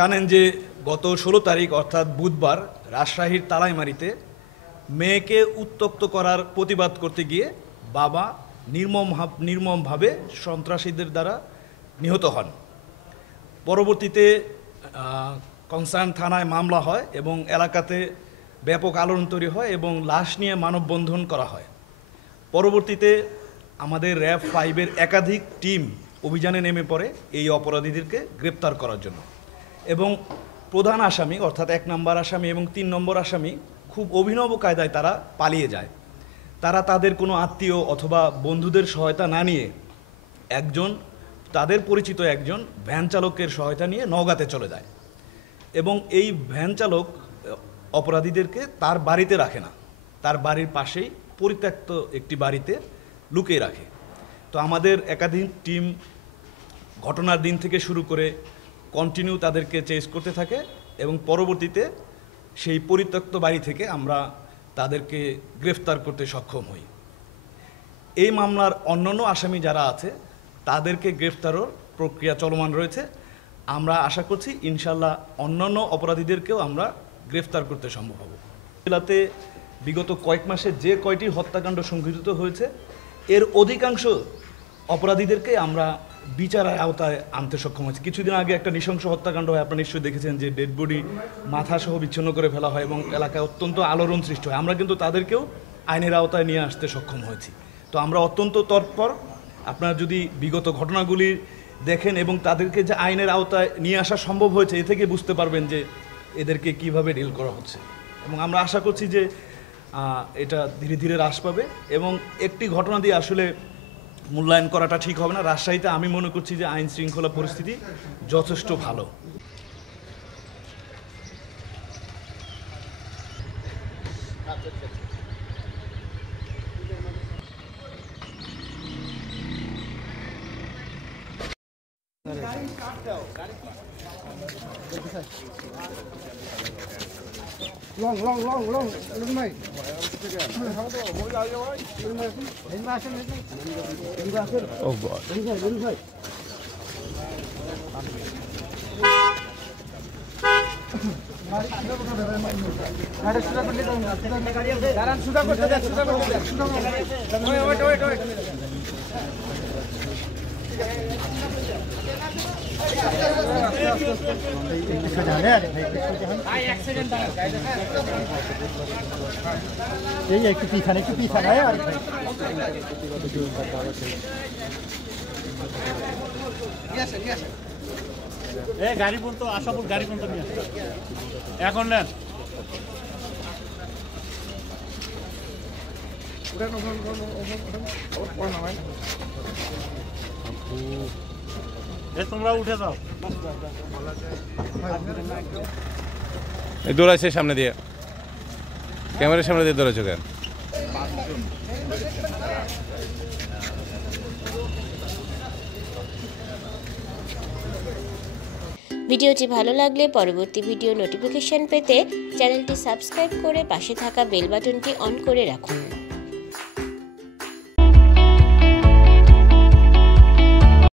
জানেন যে গত ১৬ তারিখ অর্থাৎ বুধবার রাজশাহীর তালাইমারীতে মেয়েকে উত্ত্যক্ত করার প্রতিবাদ করতে গিয়ে বাবা নির্মমভাবে সন্ত্রাসীদের দ্বারা নিহত হন। পরবর্তীতে কনসার্ন থানায় মামলা হয় এবং এলাকাতে ব্যাপক আলোড়ন তৈরি হয় এবং লাশ নিয়ে মানববন্ধন করা হয়। পরবর্তীতে আমাদের র্যাব 5-এর একাধিক টিম অভিযানে নেমে পড়ে এই অপরাধীদেরকে গ্রেপ্তার করার জন্য এবং প্রধান আসামি অর্থাৎ 1 নম্বর আসামি এবং 3 নম্বর আসামি খুব অভিনব কায়দায় তারা পালিয়ে যায়। তারা তাদের কোনো আত্মীয় অথবা বন্ধুদের সহায়তা না নিয়ে তাদের পরিচিত একজন ভ্যান চালকের সহায়তা নিয়ে নওগাঁতে চলে যায় এবং এই ভ্যান চালক অপরাধীদেরকে তার বাড়িতে রাখে না, তার বাড়ির পাশেই পরিত্যক্ত একটি বাড়িতে লুকিয়ে রাখে। তো আমাদের একাধিক টিম ঘটনার দিন থেকে শুরু করে কন্টিনিউ তাদেরকে চেস করতে থাকে এবং পরবর্তীতে সেই পরিত্যক্ত বাড়ি থেকে আমরা তাদেরকে গ্রেফতার করতে সক্ষম হই। এই মামলার অন্যান্য আসামি যারা আছে তাদেরকে গ্রেফতারের প্রক্রিয়া চলমান রয়েছে। আমরা আশা করছি ইনশাল্লাহ অন্যান্য অপরাধীদেরকেও আমরা গ্রেফতার করতে সম্ভব হবে। জেলাতে বিগত কয়েক মাসে যে কয়টি হত্যাকাণ্ড সংঘটিত হয়েছে এর অধিকাংশ অপরাধীদেরকে আমরা বিচারের আওতায় আনতে সক্ষম হয়েছে। কিছুদিন আগে একটা নৃশংস হত্যাকাণ্ড হয়, আপনারা নিশ্চয়ই দেখেছেন, যে ডেড বডি মাথাসহ বিচ্ছিন্ন করে ফেলা হয় এবং এলাকায় অত্যন্ত আলোড়ন সৃষ্টি হয়। আমরা কিন্তু তাদেরকেও আইনের আওতায় নিয়ে আসতে সক্ষম হয়েছি। তো আমরা অত্যন্ত তৎপর। আপনারা যদি বিগত ঘটনাগুলি দেখেন এবং তাদেরকে যে আইনের আওতায় নিয়ে আসা সম্ভব হয়েছে এ থেকে বুঝতে পারবেন যে এদেরকে কিভাবে ডিল করা হচ্ছে এবং আমরা আশা করছি যে এটা ধীরে ধীরে হ্রাস পাবে এবং একটি ঘটনা দিয়ে আসলে মূল্যায়ন করাটা ঠিক হবে না। রাজশাহীতে আমি মনে করছি যে আইন শৃঙ্খলা পরিস্থিতি যথেষ্ট ভালো। Long, mate. Oh God. একটু পিছানে আর গাড়ি পর্যন্ত আশাপুর গাড়ি পর্যন্ত নিয়ে এখন নেন তোমরা উঠে যাও। দৌড়াইছে সামনে দিয়ে, ক্যামেরার সামনে দিয়ে দৌড়াইছো কেন? ভিডিওটি ভালো লাগলে পরবর্তী ভিডিও নোটিফিকেশন পেতে চ্যানেলটি সাবস্ক্রাইব করে পাশে থাকা বেল বাটনটি অন করে রাখুন।